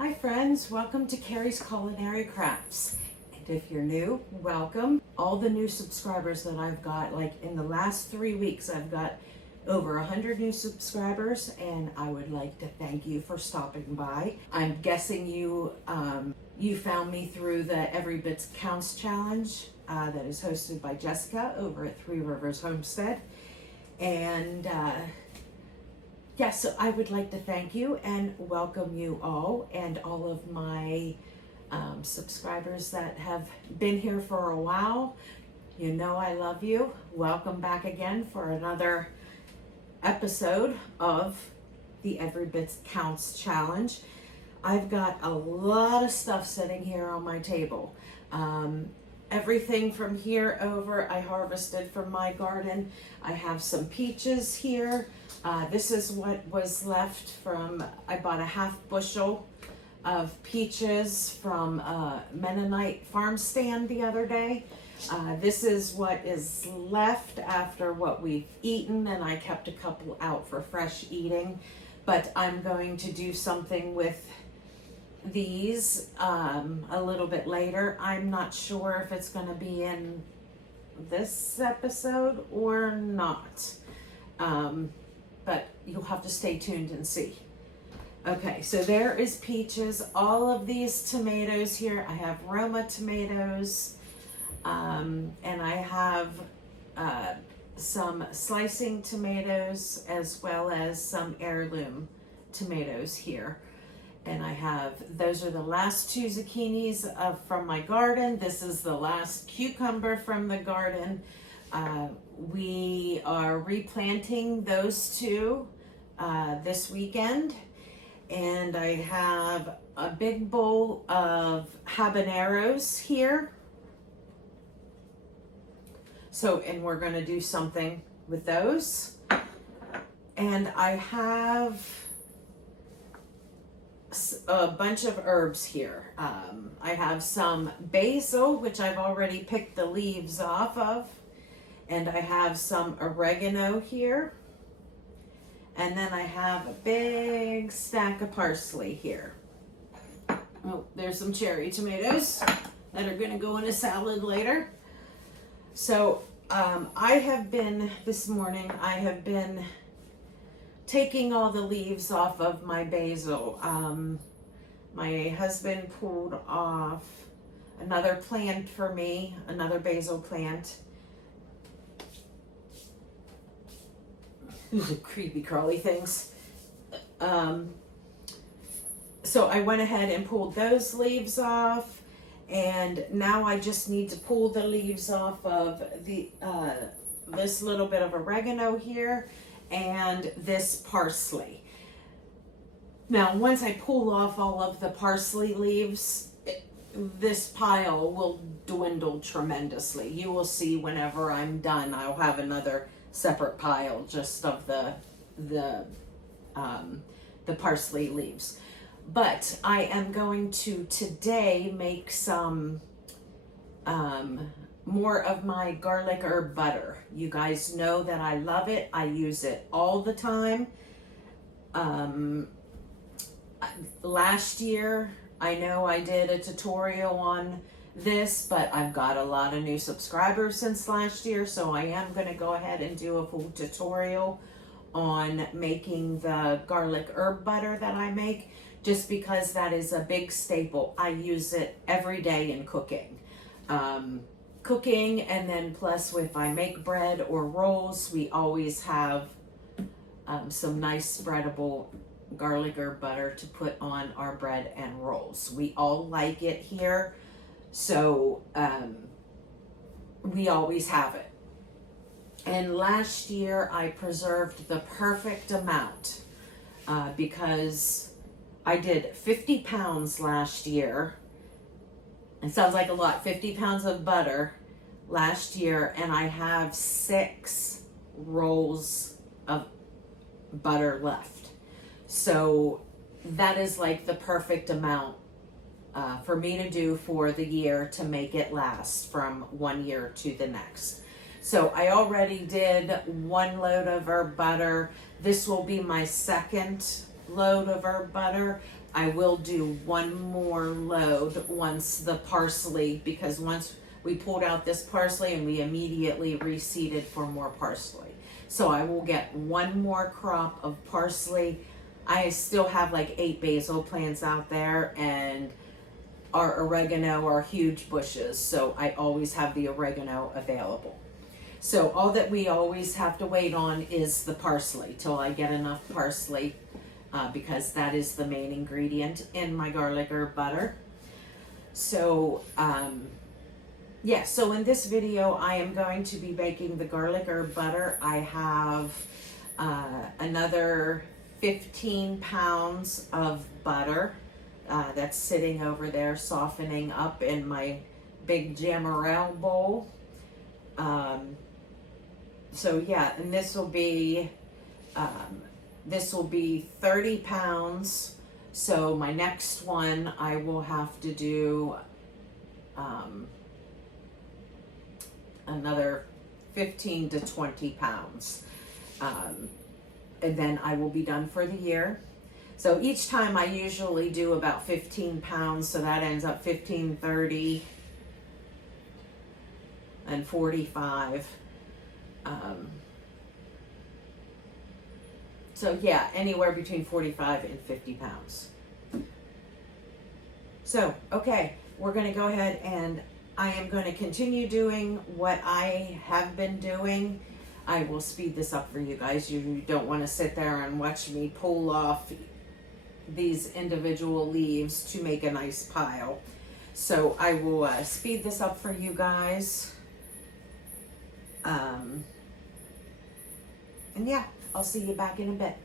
Hi friends, welcome to Carrie's Culinary Crafts. And if you're new, welcome. All the new subscribers that I've got, like in the last 3 weeks, I've got over 100 new subscribers, and I would like to thank you for stopping by. I'm guessing you found me through the Every Bit Counts challenge that is hosted by Jessica over at Three Rivers Homestead. And yes, so I would like to thank you and welcome you all and all of my subscribers that have been here for a while. You know I love you. Welcome back again for another episode of the Every Bit Counts challenge. I've got a lot of stuff sitting here on my table. Everything from here over I harvested from my garden. I have some peaches here. This is what was left from, I bought a half bushel of peaches from Mennonite farm stand the other day. This is what is left after what we've eaten, and I kept a couple out for fresh eating. But I'm going to do something with these a little bit later. I'm not sure if it's going to be in this episode or not. But you'll have to stay tuned and see. Okay, so there is peaches. All of these tomatoes here, I have Roma tomatoes, and I have some slicing tomatoes as well as some heirloom tomatoes here. And I have, those are the last two zucchinis from my garden. This is the last cucumber from the garden. We are replanting those two this weekend. And I have a big bowl of habaneros here. So, and we're going to do something with those. And I have a bunch of herbs here. I have some basil, which I've already picked the leaves off of. And I have some oregano here. And then I have a big stack of parsley here. Oh, there's some cherry tomatoes that are going to go in a salad later. So this morning I have been taking all the leaves off of my basil. My husband pulled off another plant for me, another basil plant. These are creepy crawly things. So I went ahead and pulled those leaves off, and now I just need to pull the leaves off of the this little bit of oregano here and this parsley. Now, once I pull off all of the parsley leaves, this pile will dwindle tremendously. You will see whenever I'm done, I'll have another separate pile just of the parsley leaves. But I am going to today make some more of my garlic herb butter. You guys know that I love it. I use it all the time. Last year, I know I did a tutorial on this, but I've got a lot of new subscribers since last year, so I am going to go ahead and do a full tutorial on making the garlic herb butter that I make, just because that is a big staple. I use it every day in cooking. And then plus if I make bread or rolls, we always have some nice spreadable garlic herb butter to put on our bread and rolls. We all like it here. So we always have it. And last year I preserved the perfect amount because I did 50 pounds last year. It sounds like a lot, 50 pounds of butter last year, and I have 6 rolls of butter left. So that is like the perfect amount for me to do for the year to make it last from one year to the next. So I already did 1 load of herb butter. This will be my second load of herb butter. I will do one more load once the parsley, because once we pulled out this parsley and we immediately reseeded for more parsley. So I will get one more crop of parsley. I still have like 8 basil plants out there, and our oregano are huge bushes, so I always have the oregano available. So all that we always have to wait on is the parsley till I get enough parsley, because that is the main ingredient in my garlic herb butter. So yeah, so in this video I am going to be making the garlic herb butter. I have another 15 pounds of butter that's sitting over there softening up in my big Habanero bowl. So yeah, and this will be 30 pounds. So my next one I will have to do another 15 to 20 pounds. And then I will be done for the year. So each time I usually do about 15 pounds, so that ends up 15, 30, and 45. So yeah, anywhere between 45 and 50 pounds. So, okay, we're gonna go ahead and I am gonna continue doing what I have been doing. I will speed this up for you guys. You don't wanna sit there and watch me pull off these individual leaves to make a nice pile. So I will speed this up for you guys. And yeah, I'll see you back in a bit.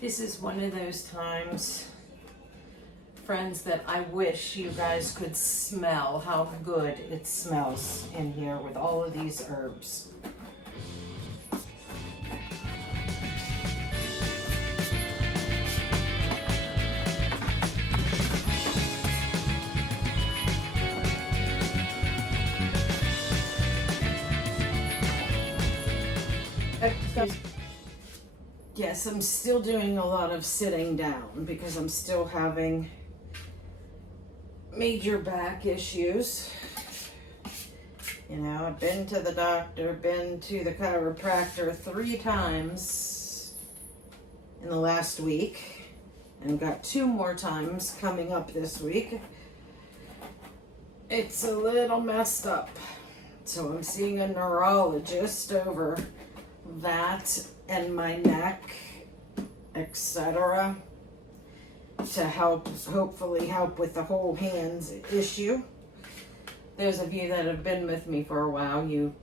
This is one of those times, friends, that I wish you guys could smell how good it smells in here with all of these herbs. Yes, I'm still doing a lot of sitting down because I'm still having major back issues. You know, I've been to the doctor, been to the chiropractor 3 times in the last week, and got 2 more times coming up this week. It's a little messed up. So I'm seeing a neurologist over that and my neck, etc., to hopefully help with the whole hands issue. Those of you that have been with me for a while, you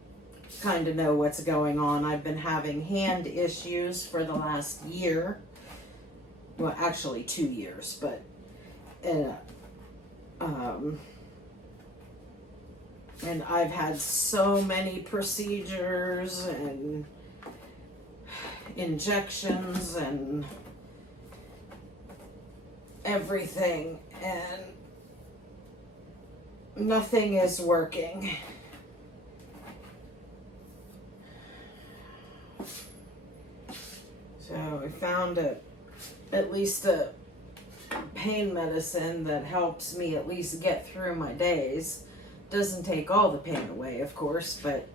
kind of know what's going on. I've been having hand issues for the last year. Well, actually 2 years, but and I've had so many procedures and injections and everything, and nothing is working. So I found at least a pain medicine that helps me at least get through my days. Doesn't take all the pain away, of course, but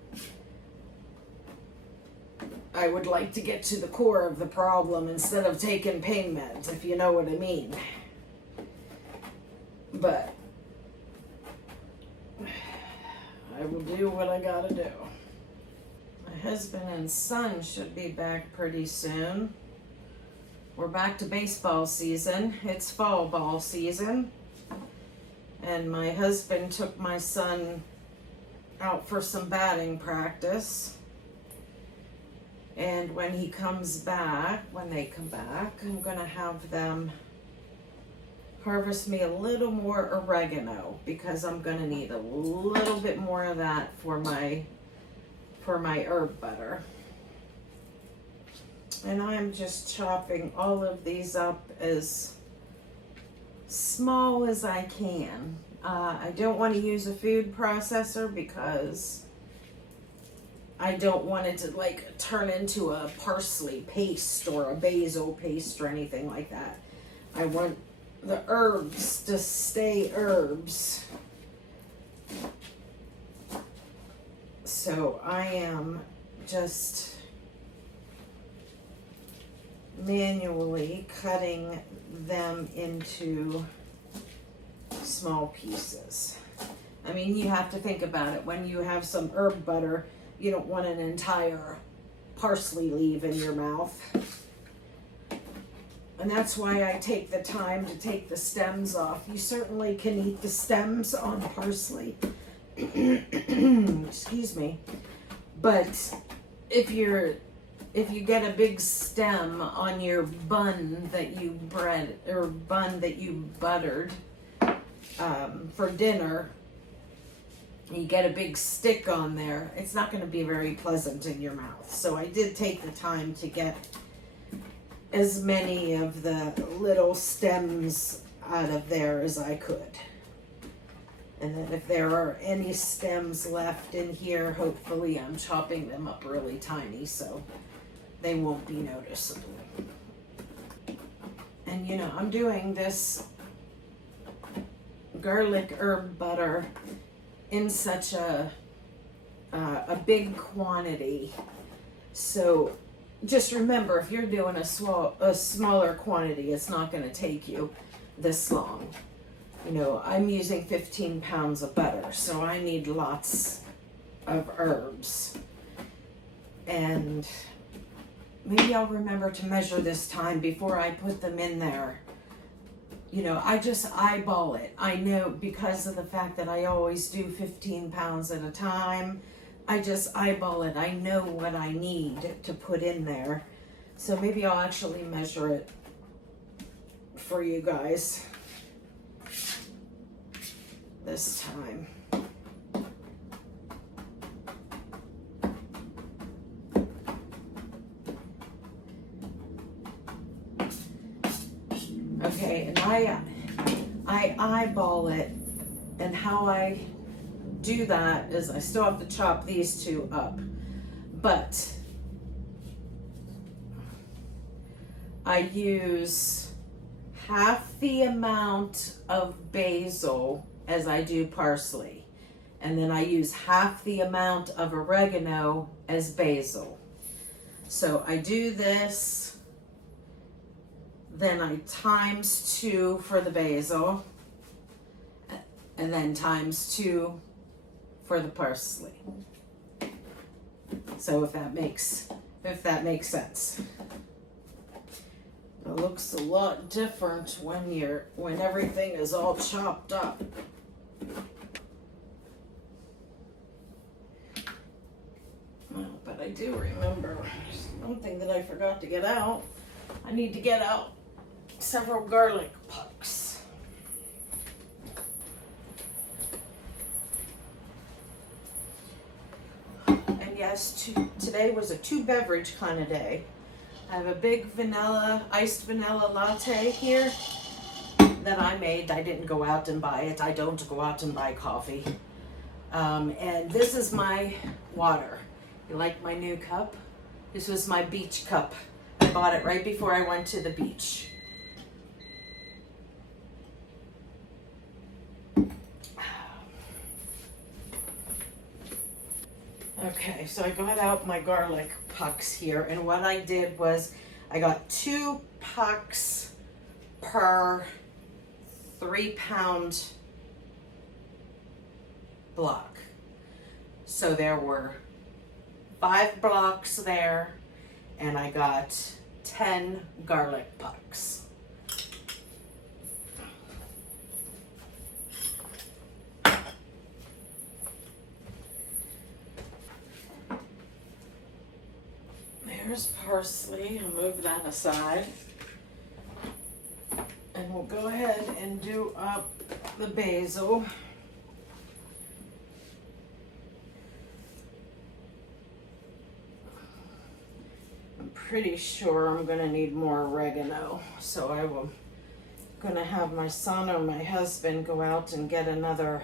I would like to get to the core of the problem instead of taking pain meds, if you know what I mean. But I will do what I gotta do. My husband and son should be back pretty soon. We're back to baseball season. It's fall ball season. And my husband took my son out for some batting practice. And when he comes back, when they come back, I'm gonna have them harvest me a little more oregano because I'm gonna need a little bit more of that for my herb butter. And I'm just chopping all of these up as small as I can. I don't want to use a food processor because I don't want it to like turn into a parsley paste or a basil paste or anything like that. I want the herbs to stay herbs. So I am just manually cutting them into small pieces. I mean, you have to think about it. When you have some herb butter, you don't want an entire parsley leaf in your mouth. And that's why I take the time to take the stems off. You certainly can eat the stems on parsley. Excuse me. But if you get a big stem on your bun that you bread or bun that you buttered for dinner, you get a big stick on there, it's not going to be very pleasant in your mouth. So I did take the time to get as many of the little stems out of there as I could. And then if there are any stems left in here, hopefully I'm chopping them up really tiny so they won't be noticeable. And you know, I'm doing this garlic herb butter in such a big quantity. So just remember, if you're doing a smaller quantity, it's not going to take you this long. You know, I'm using 15 pounds of butter, so I need lots of herbs. And maybe I'll remember to measure this time before I put them in there. You know, I just eyeball it. I know because of the fact that I always do 15 pounds at a time, I just eyeball it. I know what I need to put in there. So maybe I'll actually measure it for you guys this time. Okay, and I eyeball it, and how I do that is I still have to chop these two up, but I use half the amount of basil as I do parsley, and then I use half the amount of oregano as basil. So I do this, then I times 2 for the basil, and then times 2 for the parsley. So if that makes sense. It looks a lot different when everything is all chopped up. Well, but I do remember something that I forgot to get out. I need to get out several garlic pucks. And yes, today was a 2-beverage kind of day. I have a big iced vanilla latte here that I made. I didn't go out and buy it. I don't go out and buy coffee. And this is my water. You like my new cup? This was my beach cup. I bought it right before I went to the beach. Okay, so I got out my garlic pucks here, and what I did was I got 2 pucks per 3-pound block. So there were 5 blocks there, and I got 10 garlic pucks. There parsley. I'll move that aside. And we'll go ahead and do up the basil. I'm pretty sure I'm gonna need more oregano, so I will gonna have my son or my husband go out and get another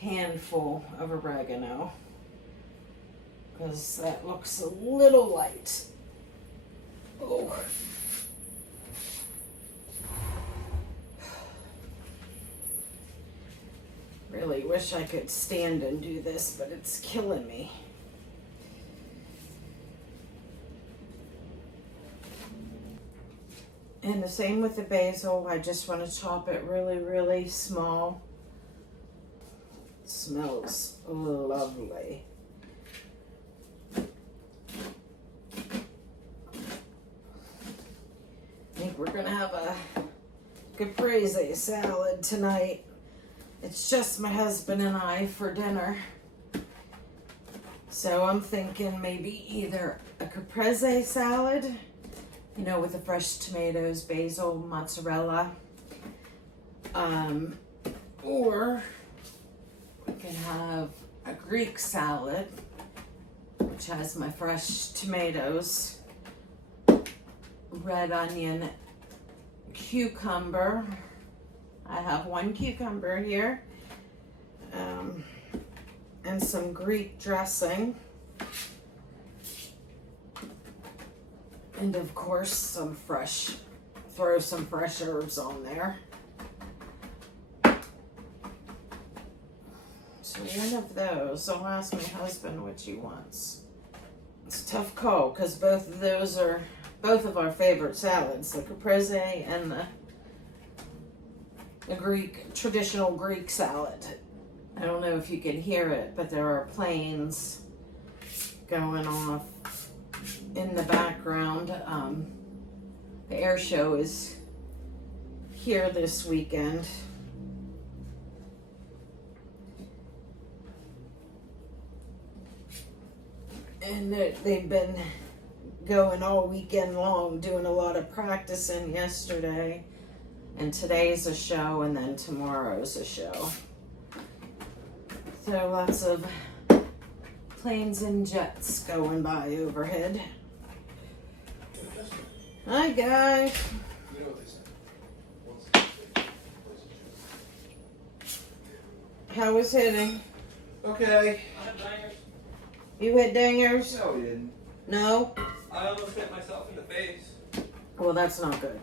handful of oregano, because that looks a little light. Oh. Really wish I could stand and do this, but it's killing me. And the same with the basil. I just want to chop it really, really small. It smells lovely. I think we're gonna have a caprese salad tonight. It's just my husband and I for dinner. So I'm thinking maybe either a caprese salad, you know, with the fresh tomatoes, basil, mozzarella, or we can have a Greek salad, which has my fresh tomatoes, red onion, cucumber. I have one cucumber here, and some Greek dressing. And of course, throw some fresh herbs on there. So one of those, I'll ask my husband what he wants. It's a tough call, because both of those are both of our favorite salads, the caprese and the traditional Greek salad. I don't know if you can hear it, but there are planes going off in the background. The air show is here this weekend. And they've been going all weekend long, doing a lot of practicing yesterday. And today's a show, and then tomorrow's a show. So lots of planes and jets going by overhead. Hi guys. You know what they say. How was hitting? Okay. I had bangers. You hit dingers? No, we didn't. No? I almost hit myself in the face. Well, that's not good.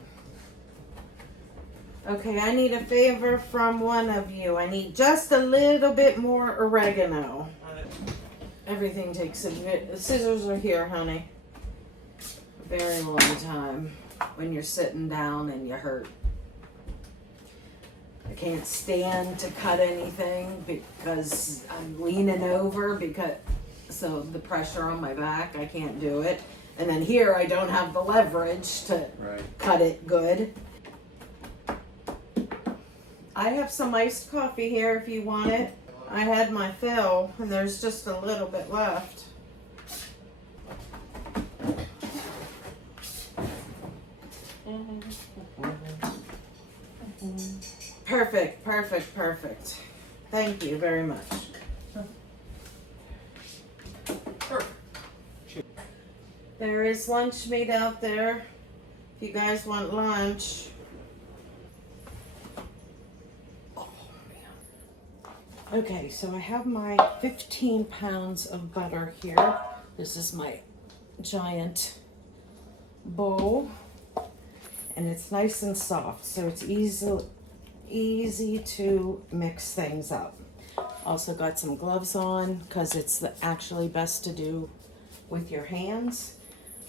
Okay, I need a favor from one of you. I need just a little bit more oregano. Everything takes a bit. The scissors are here, honey. A very long time when you're sitting down and you hurt. I can't stand to cut anything because I'm leaning over, so the pressure on my back, I can't do it. And then here I don't have the leverage to cut it good. I have some iced coffee here if you want it. I had my fill and there's just a little bit left. Perfect, perfect, perfect. Thank you very much. Perfect. There is lunch meat out there if you guys want lunch. Okay, so I have my 15 pounds of butter here. This is my giant bowl, and it's nice and soft, so it's easy to mix things up. Also got some gloves on because it's actually best to do with your hands.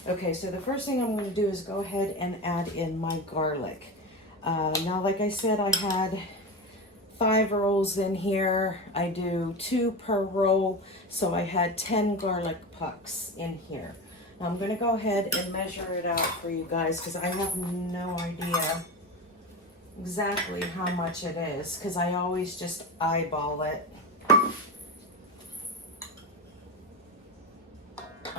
Okay, so the first thing I'm going to do is go ahead and add in my garlic. Now, like I said, I had 5 rolls in here. I do 2 per roll, so I had 10 garlic pucks in here. Now I'm going to go ahead and measure it out for you guys because I have no idea exactly how much it is because I always just eyeball it.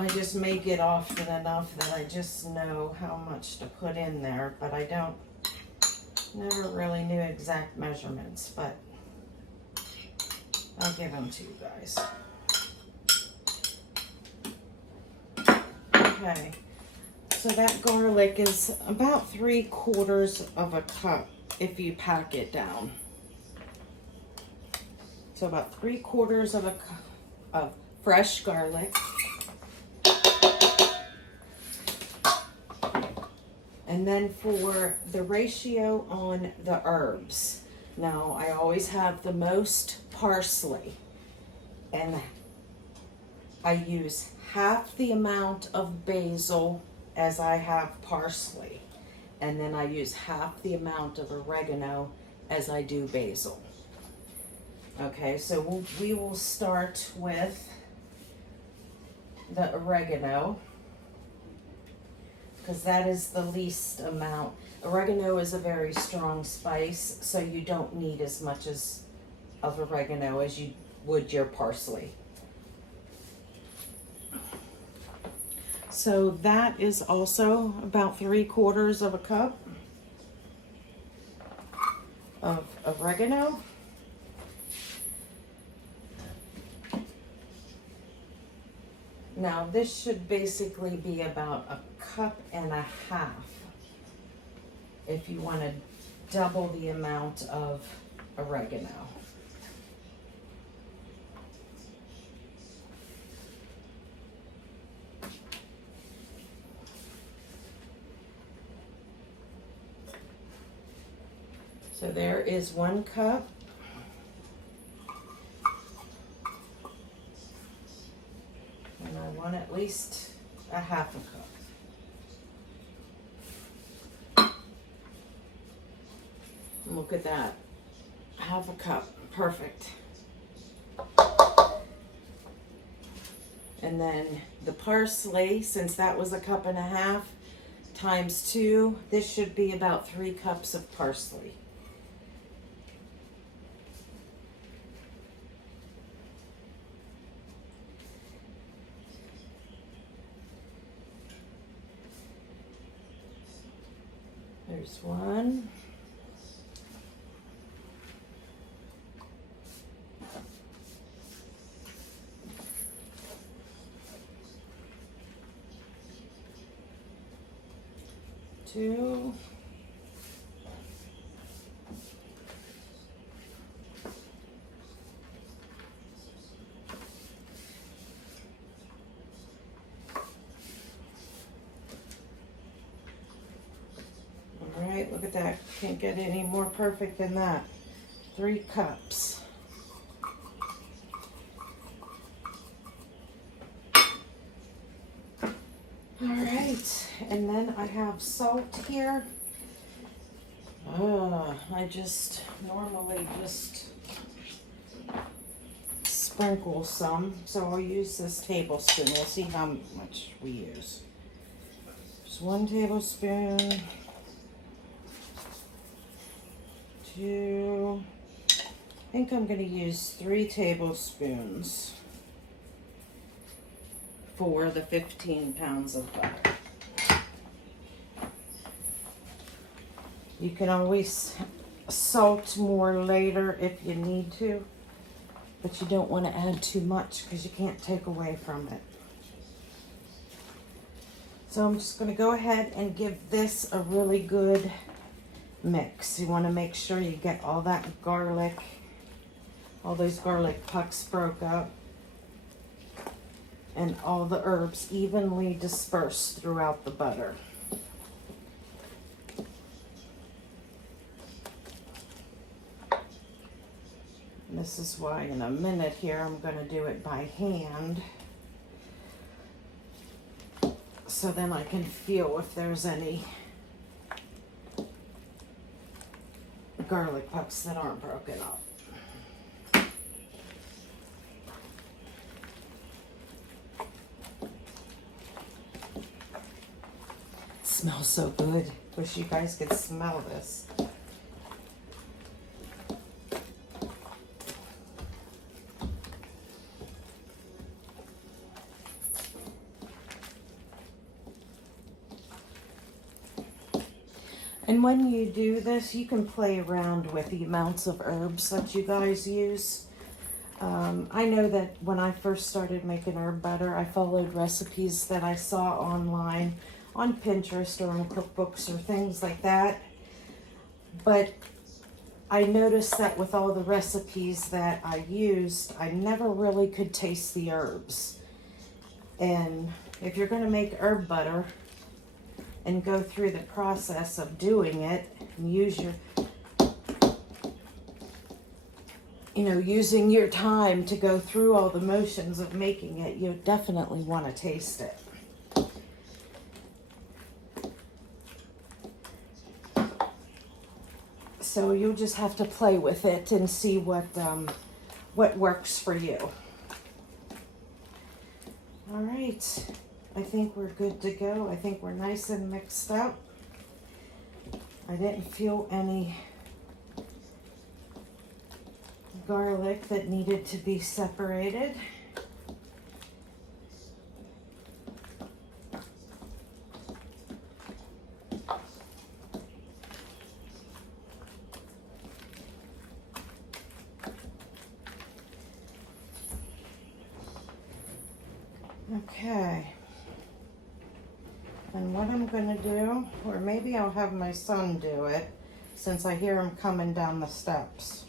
I just make it often enough that I just know how much to put in there, but I never really knew exact measurements, but I'll give them to you guys. Okay, so that garlic is about 3/4 of a cup if you pack it down. So about 3/4 of a cup of fresh garlic. And then for the ratio on the herbs, now I always have the most parsley, and I use half the amount of basil as I have parsley, and then I use half the amount of oregano as I do basil. Okay, so we will start with the oregano, because that is the least amount. Oregano is a very strong spice, so you don't need as much of oregano as you would your parsley. So that is also about 3/4 of a cup of oregano. Now this should basically be about 1.5 cups if you want to double the amount of oregano. So there is 1 cup. And I want at least 1/2 cup. Look at that. 1/2 cup. Perfect. And then the parsley, since that was 1.5 cups, times 2, this should be about 3 cups of parsley. There's 1. Two. All right, look at that. Can't get any more perfect than that. 3 cups. All right, and then I have salt here. I just normally just sprinkle some, so I'll use this tablespoon. We'll see how much we use. Just 1 tablespoon, 2. I think I'm going to use 3 tablespoons for the 15 pounds of butter. You can always salt more later if you need to, but you don't want to add too much because you can't take away from it. So I'm just going to go ahead and give this a really good mix. You want to make sure you get all that garlic, all those garlic pucks broke up, and all the herbs evenly dispersed throughout the butter. And this is why in a minute here I'm going to do it by hand, so then I can feel if there's any garlic pucks that aren't broken up. Smells so good. Wish you guys could smell this. And when you do this, you can play around with the amounts of herbs that you guys use. I know that when I first started making herb butter, I followed recipes that I saw online on Pinterest or in cookbooks or things like that. But I noticed that with all the recipes that I used, I never really could taste the herbs. And if you're going to make herb butter and go through the process of doing it and use your, using your time to go through all the motions of making it, you definitely want to taste it. So you'll just have to play with it and see what works for you. All right, I think we're good to go. I think we're nice and mixed up. I didn't feel any garlic that needed to be separated. Okay, and what I'm gonna do, or maybe I'll have my son do it, since I hear him coming down the steps.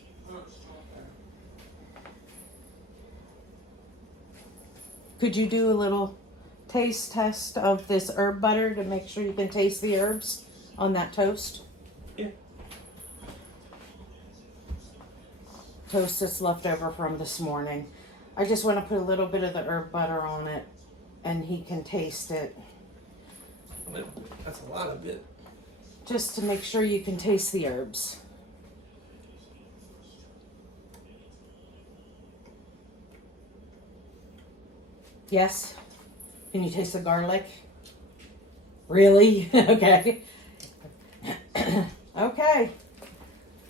Could you do a little taste test of this herb butter to make sure you can taste the herbs on that toast? Yeah. Toast that's left over from this morning. I just want to put a little bit of the herb butter on it and he can taste it. That's a lot of it. Just to make sure you can taste the herbs. Yes? Can you taste the garlic? Really? Okay. Okay.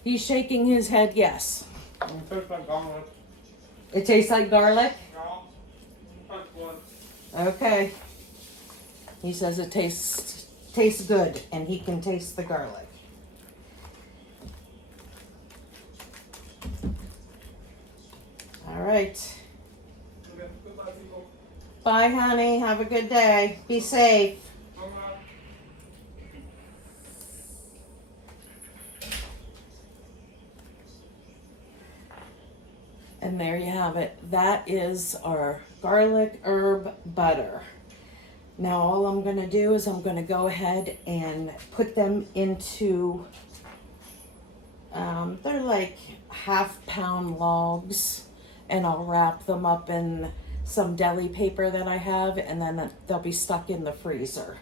He's shaking his head yes. It tastes like garlic. It tastes like garlic? No. That's what. Okay. He says it tastes good and he can taste the garlic. All right. Okay. Goodbye, people. Bye, honey. Have a good day. Be safe. Bye-bye. And there you have it. That is our garlic herb butter. Now all I'm going to do is I'm going to go ahead and put them into, they're like half-pound logs, and I'll wrap them up in some deli paper that I have, and then they'll be stuck in the freezer.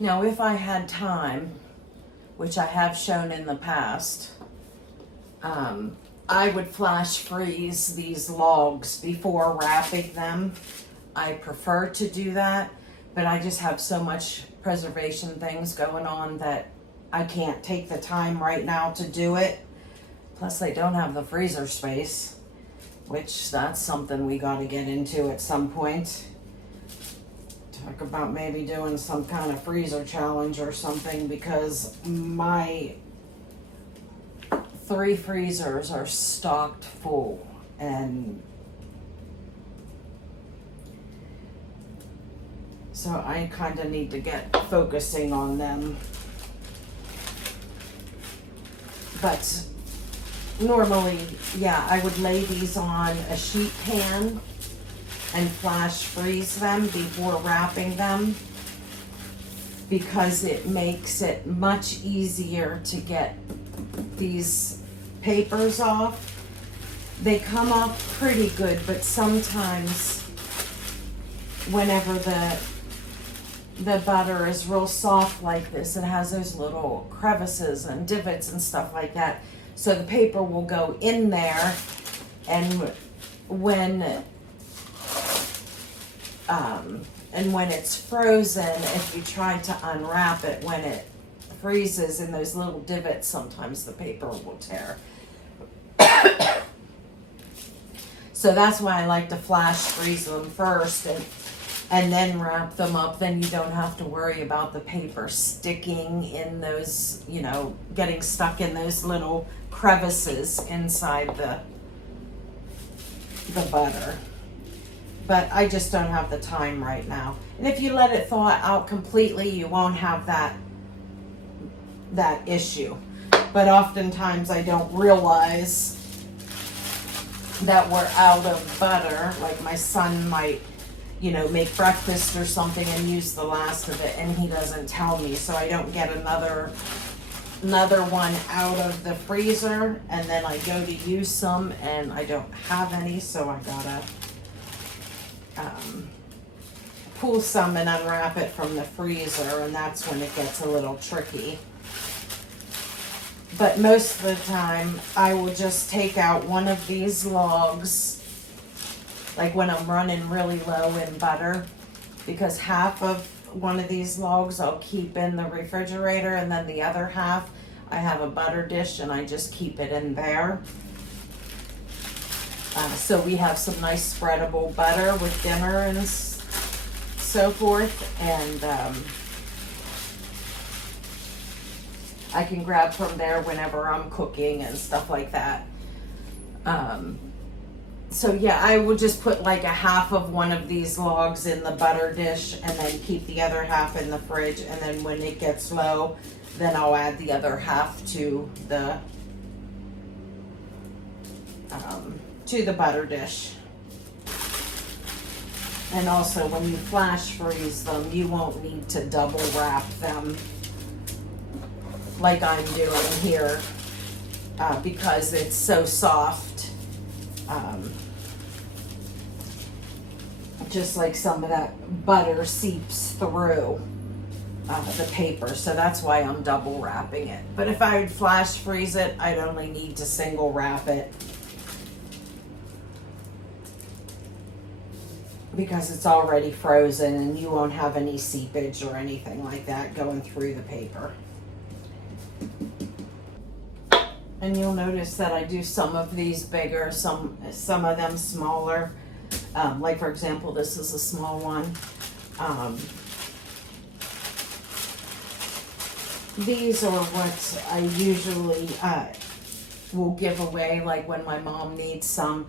Now, if I had time, which I have shown in the past, I would flash freeze these logs before wrapping them. I prefer to do that, but I just have so much preservation things going on that I can't take the time right now to do it. Plus they don't have the freezer space, which that's something we got to get into at some point. Talk about maybe doing some kind of freezer challenge or something, because my 3 freezers are stocked full, and so I kind of need to get focusing on them. But normally, yeah, I would lay these on a sheet pan and flash freeze them before wrapping them, because it makes it much easier to get these papers off. They come off pretty good, but sometimes whenever the butter is real soft like this, it has those little crevices and divots and stuff like that. So the paper will go in there, and when it's frozen, if you try to unwrap it when it freezes in those little divots, sometimes the paper will tear. So that's why I like to flash freeze them first and then wrap them up. Then you don't have to worry about the paper sticking in those, you know, getting stuck in those little crevices inside the butter. But I just don't have the time right now. And if you let it thaw out completely, you won't have that issue. But oftentimes I don't realize that we're out of butter. Like my son might, you know, make breakfast or something and use the last of it, and he doesn't tell me, so I don't get another one out of the freezer, and then I go to use some and I don't have any, so I gotta pull some and unwrap it from the freezer, and that's when it gets a little tricky. But most of the time I will just take out one of these logs, like when I'm running really low in butter, because half of one of these logs I'll keep in the refrigerator, and then the other half I have a butter dish and I just keep it in there. So we have some nice spreadable butter with dinner and so forth, and I can grab from there whenever I'm cooking and stuff like that. So yeah, I will just put like a half of one of these logs in the butter dish and then keep the other half in the fridge, and then when it gets low, then I'll add the other half to the butter dish. And also when you flash freeze them, you won't need to double wrap them like I'm doing here, because it's so soft. Just like some of that butter seeps through the paper, so that's why I'm double wrapping it. But if I would flash freeze it, I'd only need to single wrap it, because it's already frozen and you won't have any seepage or anything like that going through the paper. And you'll notice that I do some of these bigger, some of them smaller. Like for example, this is a small one. These are what I usually will give away, like when my mom needs some.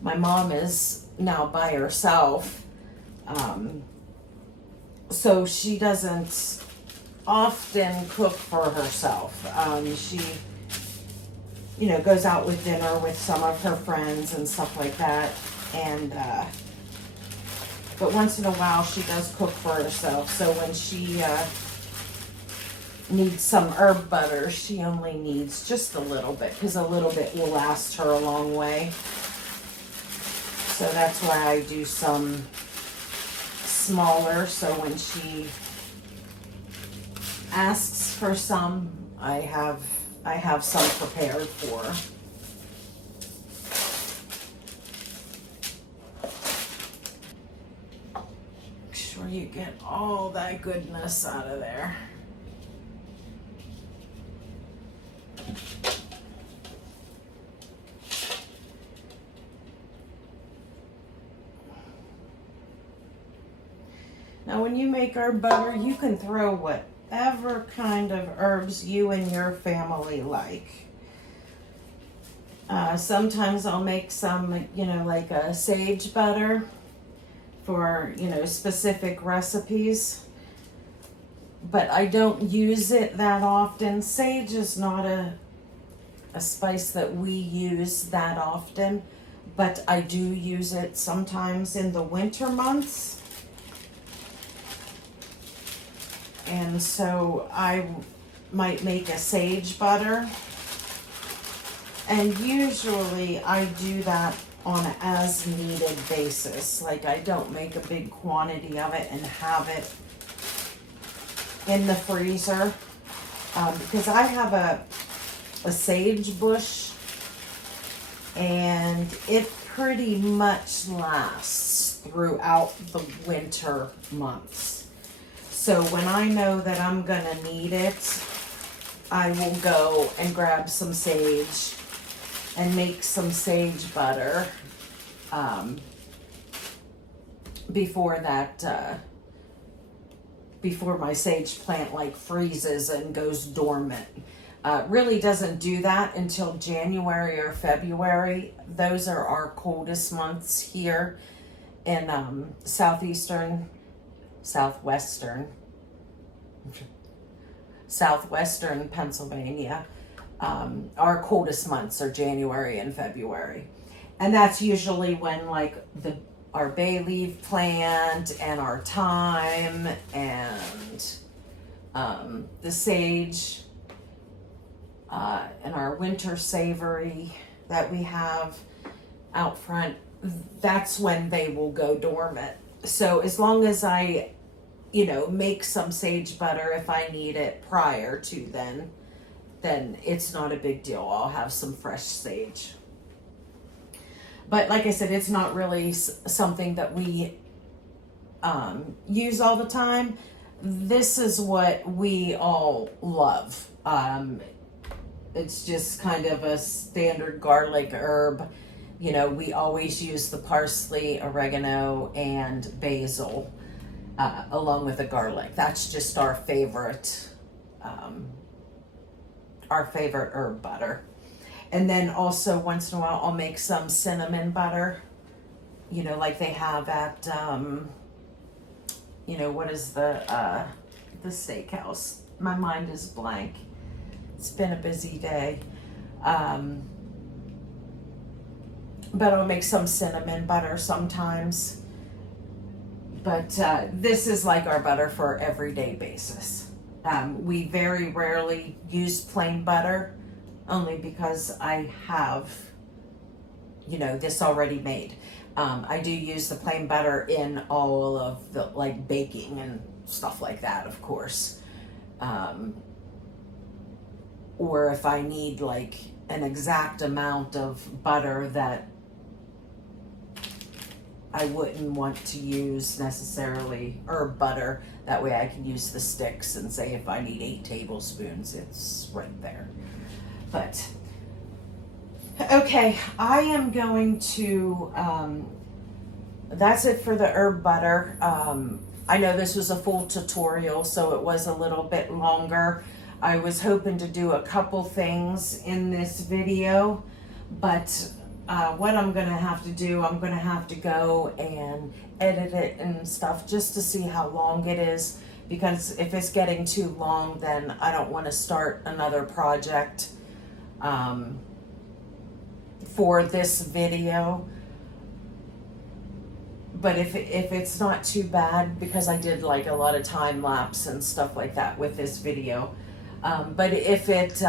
My mom is now by herself, so she doesn't often cook for herself. She, you know, goes out with dinner with some of her friends and stuff like that, and but once in a while she does cook for herself. So when she needs some herb butter, she only needs just a little bit, because a little bit will last her a long way. So that's why I do some smaller, so when she asks for some, I have some prepared for her. Make sure you get all that goodness out of there. Now when you make herb butter, you can throw whatever kind of herbs you and your family like. Sometimes I'll make some, like a sage butter for, specific recipes. But I don't use it that often. Sage is not a spice that we use that often, but I do use it sometimes in the winter months. And so I might make a sage butter. And usually I do that on an as needed basis. Like I don't make a big quantity of it and have it in the freezer. Because I have a sage bush and it pretty much lasts throughout the winter months. So when I know that I'm gonna need it, I will go and grab some sage and make some sage butter before my sage plant like freezes and goes dormant. Really doesn't do that until January or February. Those are our coldest months here in southwestern Pennsylvania. Our coldest months are January and February. And that's usually when like our bay leaf plant and our thyme and the sage and our winter savory that we have out front, that's when they will go dormant. So as long as I, make some sage butter if I need it prior to then it's not a big deal. I'll have some fresh sage. But like I said, it's not really something that we use all the time. This is what we all love. It's just kind of a standard garlic herb. We always use the parsley, oregano, and basil along with the garlic. That's just our favorite herb butter. And then also once in a while I'll make some cinnamon butter, like they have at what is the steakhouse? My mind is blank. It's been a busy day. But I'll make some cinnamon butter sometimes. But this is like our butter for everyday basis. We very rarely use plain butter, only because I have, this already made. I do use the plain butter in all of the, like, baking and stuff like that, of course. Or if I need, like, an exact amount of butter that I wouldn't want to use necessarily herb butter. That way I can use the sticks and say if I need 8 tablespoons, it's right there. But, okay, I am going to, that's it for the herb butter. I know this was a full tutorial, so it was a little bit longer. I was hoping to do a couple things in this video, but what I'm going to have to do, I'm going to have to go and edit it and stuff just to see how long it is, because if it's getting too long, then I don't want to start another project for this video. But if it's not too bad, because I did like a lot of time lapse and stuff like that with this video, but if it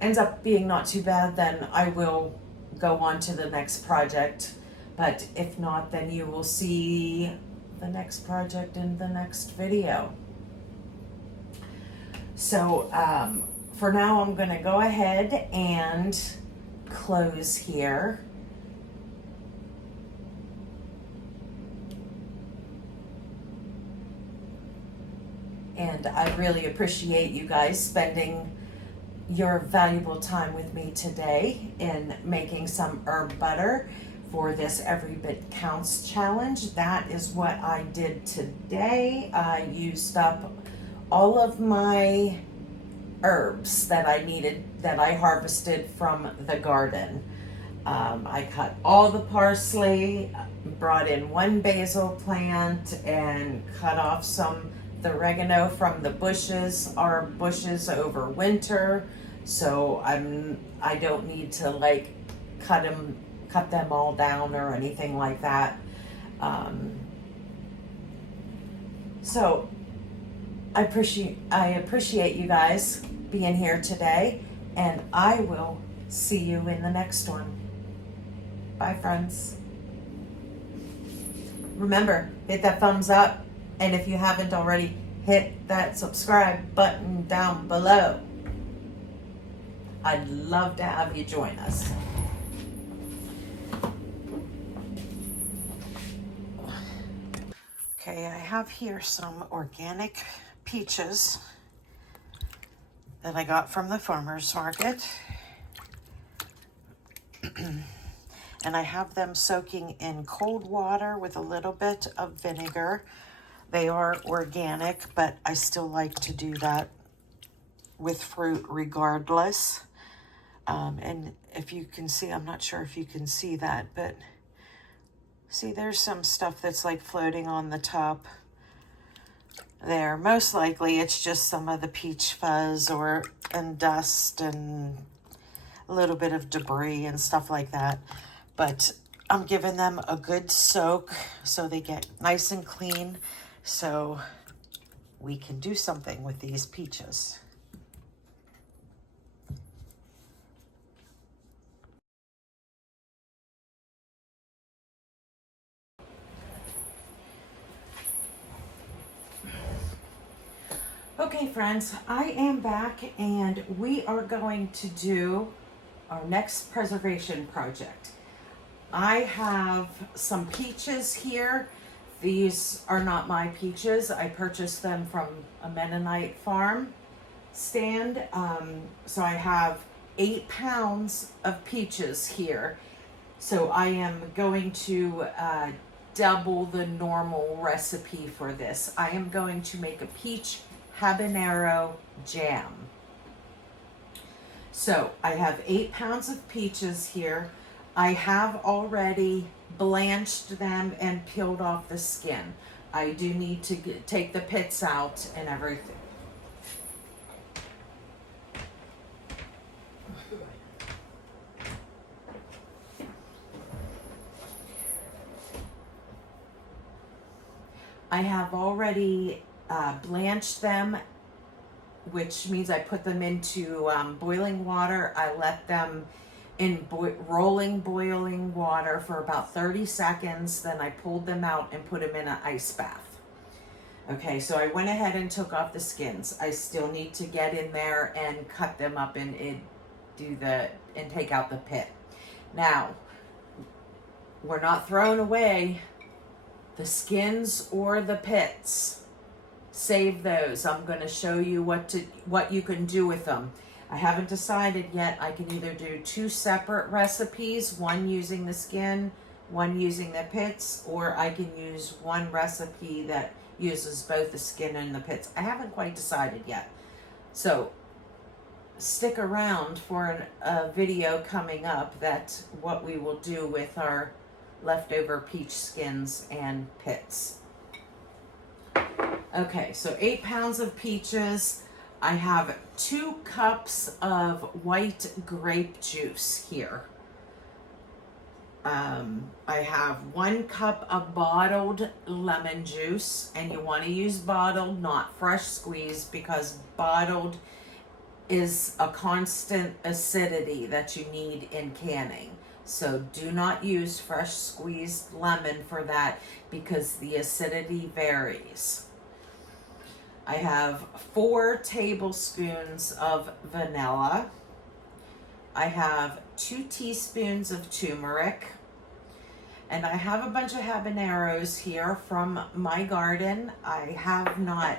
ends up being not too bad, then I will go on to the next project. But if not, then you will see the next project in the next video. So for now, I'm going to go ahead and close here. And I really appreciate you guys spending your valuable time with me today in making some herb butter for this Every Bit Counts challenge. That is what I did today. I used up all of my herbs that I needed, that I harvested from the garden. I cut all the parsley, brought in one basil plant, and cut off the oregano from the bushes. Our bushes over winter, so I don't need to like cut them all down or anything like that. So I appreciate you guys being here today, and I will see you in the next one. Bye, friends. Remember, hit that thumbs up, and if you haven't already, hit that subscribe button down below. I'd love to have you join us. Okay, I have here some organic peaches that I got from the farmer's market. And I have them soaking in cold water with a little bit of vinegar. They are organic, but I still like to do that with fruit regardless. And if you can see, I'm not sure if you can see that, but see, there's some stuff that's like floating on the top there. Most likely it's just some of the peach fuzz and dust and a little bit of debris and stuff like that. But I'm giving them a good soak so they get nice and clean, so we can do something with these peaches. Okay, friends, I am back, and we are going to do our next preservation project. I have some peaches here. These are not my peaches. I purchased them from a Mennonite farm stand. So I have 8 pounds of peaches here. So I am going to double the normal recipe for this. I am going to make a peach habanero jam. So I have 8 pounds of peaches here. I have already blanched them and peeled off the skin. I do need to take the pits out and everything. I have already blanched them, which means I put them into boiling water. I let them in rolling boiling water for about 30 seconds. Then I pulled them out and put them in an ice bath. Okay, so I went ahead and took off the skins. I still need to get in there and cut them up and take out the pit. Now, we're not throwing away the skins or the pits. Save those. I'm going to show you what you can do with them. I haven't decided yet. I can either do 2 separate recipes, one using the skin, one using the pits, or I can use one recipe that uses both the skin and the pits. I haven't quite decided yet. So stick around for a video coming up that's what we will do with our leftover peach skins and pits. Okay, so 8 pounds of peaches. I have 2 cups of white grape juice here. I have 1 cup of bottled lemon juice, and you want to use bottled, not fresh squeezed, because bottled is a constant acidity that you need in canning. So do not use fresh squeezed lemon for that, because the acidity varies. I have 4 tablespoons of vanilla. I have 2 teaspoons of turmeric. And I have a bunch of habaneros here from my garden. I have not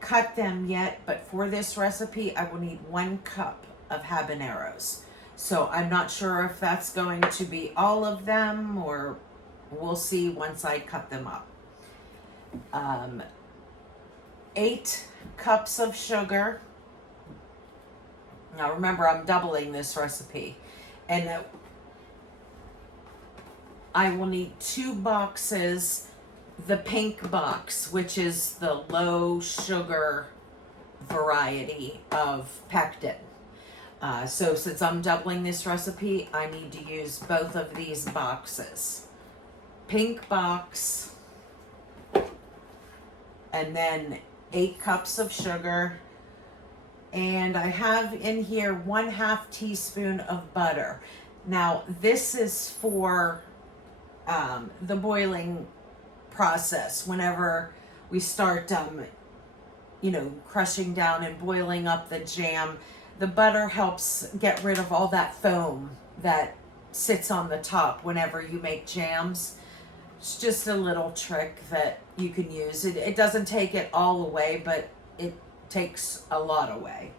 cut them yet, but for this recipe, I will need 1 cup of habaneros. So I'm not sure if that's going to be all of them, or we'll see once I cut them up. 8 cups of sugar. Now remember, I'm doubling this recipe. And I will need 2 boxes, the pink box, which is the low sugar variety of pectin. So since I'm doubling this recipe, I need to use both of these boxes. Pink box, and then 8 cups of sugar. And I have in here 1/2 teaspoon of butter. Now this is for the boiling process. Whenever we start, crushing down and boiling up the jam, the butter helps get rid of all that foam that sits on the top whenever you make jams. It's just a little trick that you can use. It doesn't take it all away, but it takes a lot away.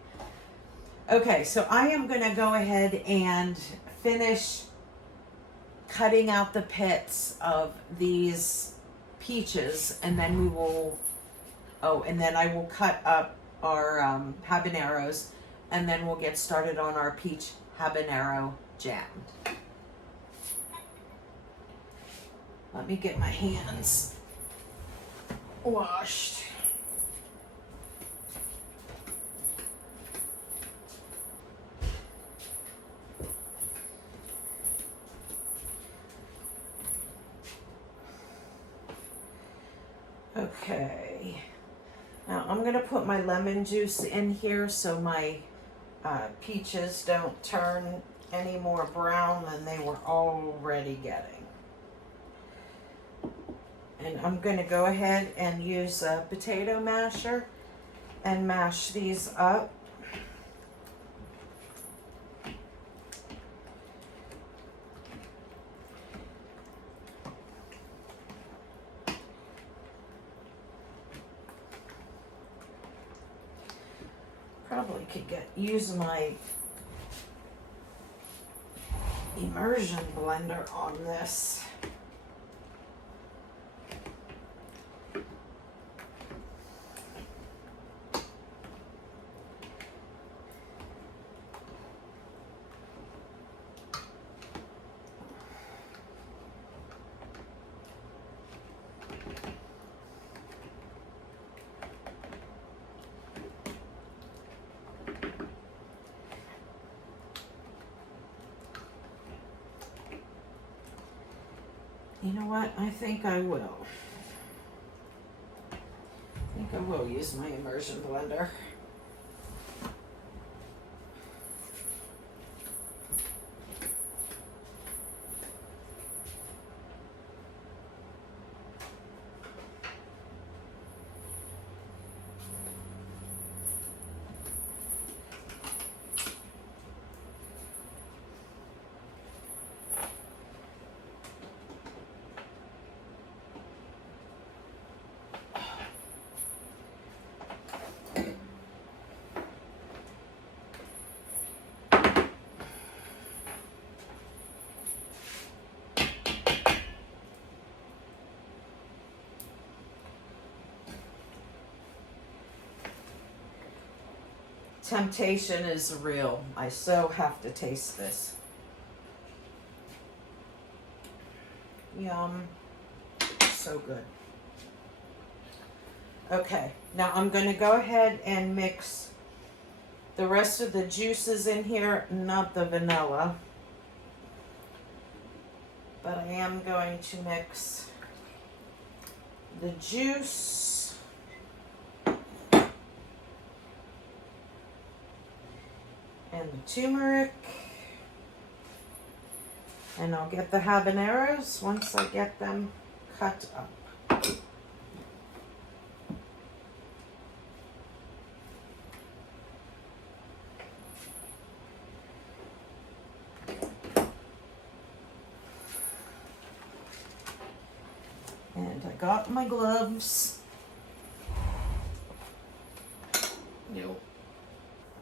Okay, so I am going to go ahead and finish cutting out the pits of these peaches, and then we will, and then I will cut up our habaneros, and then we'll get started on our peach habanero jam. Let me get my hands washed. Okay, now I'm gonna put my lemon juice in here so my peaches don't turn any more brown than they were already getting. And I'm gonna go ahead and use a potato masher and mash these up. Probably could use my immersion blender on this. You know what? I think I will. I think I will use my immersion blender. Temptation is real. I so have to taste this. Yum. So good. Okay, now I'm going to go ahead and mix the rest of the juices in here, not the vanilla. But I am going to mix the juice and the turmeric, and I'll get the habaneros once I get them cut up. And I got my gloves. Nope.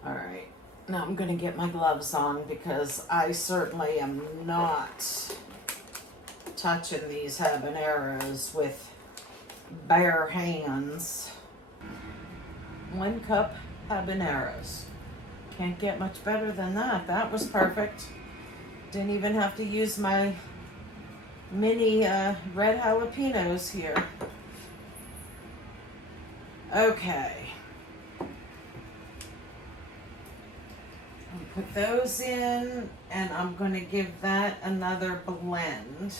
All right. Now I'm gonna get my gloves on because I certainly am not touching these habaneros with bare hands. 1 cup habaneros. Can't get much better than that. That was perfect. Didn't even have to use my mini red jalapenos here. Okay. I'll put those in and I'm going to give that another blend.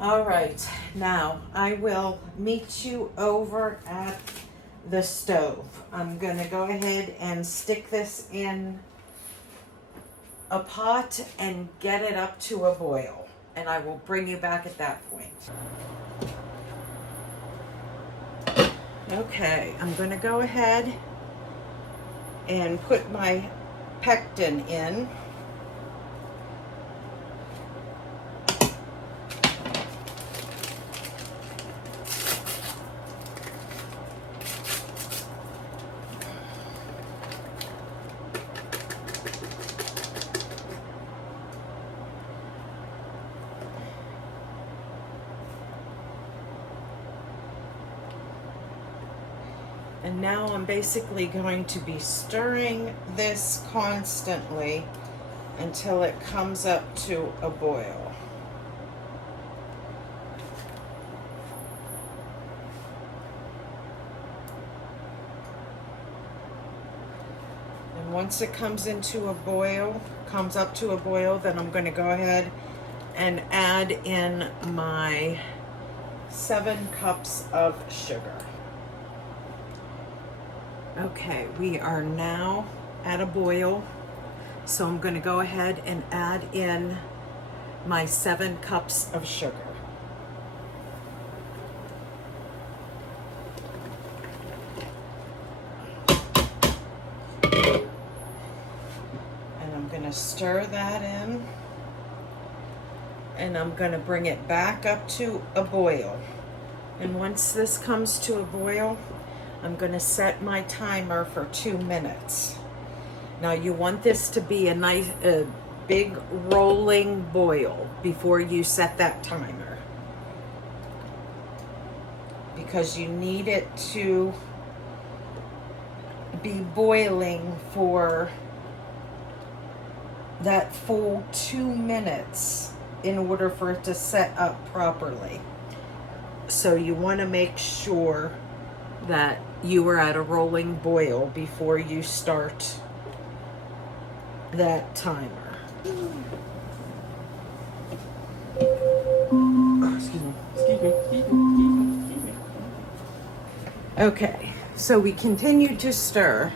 All right, now I will meet you over at the stove. I'm gonna go ahead and stick this in a pot and get it up to a boil, and I will bring you back at that point. Okay, I'm gonna go ahead and put my pectin in. And now I'm basically going to be stirring this constantly until it comes up to a boil. And once it comes up to a boil, then I'm going to go ahead and add in my 7 cups of sugar. Okay, we are now at a boil, so I'm going to go ahead and add in my 7 cups of sugar. And I'm going to stir that in, and I'm going to bring it back up to a boil. And once this comes to a boil, I'm going to set my timer for 2 minutes. Now you want this to be a nice, big rolling boil before you set that timer, because you need it to be boiling for that full 2 minutes in order for it to set up properly. So you want to make sure that you are at a rolling boil before you start that timer. Excuse me. Okay, so we continued to stir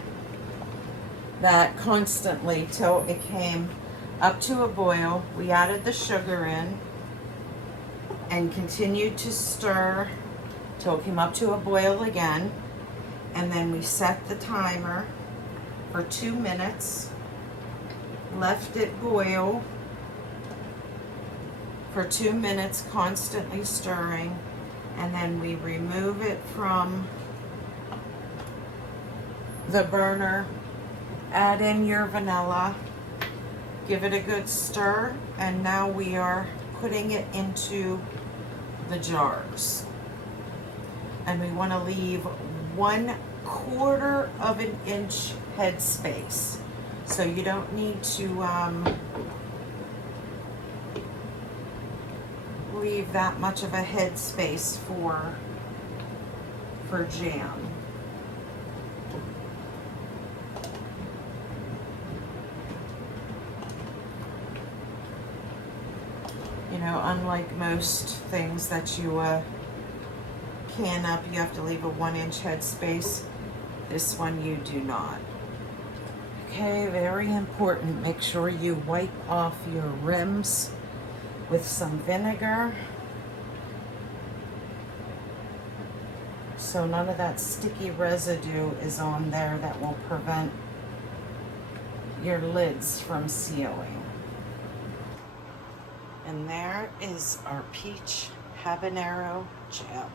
that constantly till it came up to a boil. We added the sugar in and continued to stir till it came up to a boil again, and then we set the timer for 2 minutes, left it boil for 2 minutes, constantly stirring, and then we remove it from the burner, add in your vanilla, give it a good stir, and now we are putting it into the jars. And we want to leave 1/4 of an inch head space. So you don't need to leave that much of a head space for jam. You know, unlike most things that you can up, you have to leave a 1-inch head space. This one you do not. Okay, very important. Make sure you wipe off your rims with some vinegar So none of that sticky residue is on there that will prevent your lids from sealing. And there is our peach habanero jam.